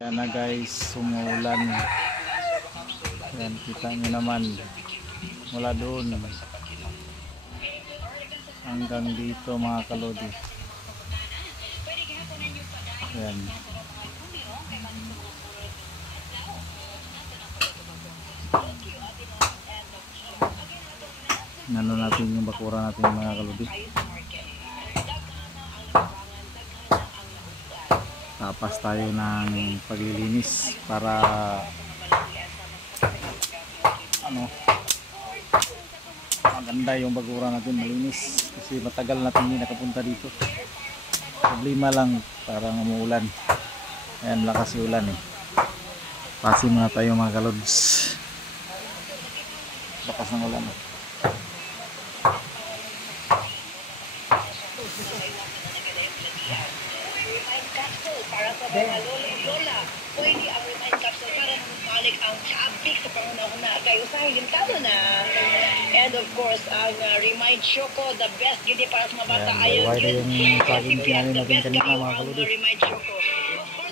Yan na guys, sumulan. Yan, kita nyo naman. Mula doon hanggang dito mga kalodi. Yan. Nano natin yung bakura natin mga kalodi. Tapas tayo ng paglilinis para maganda yung bakura natin, malinis kasi matagal natin hindi nakapunta dito. Problema lang, parang umuulan. Ayan, lakas yung ulan eh. Pasin muna tayo mga kalods. Lakas ng ulan eh. Para sa mga lolo-lola, pwede ang remind capsule para bumalik ang sabik sa pangunahuna kayo sa hintado na. And of course, ang remind choco, the best yun para sa mga bata. Ayan, Ayaw yung saging yun. kinain The natin best kanina kayo mga ang kalodi. remind choco.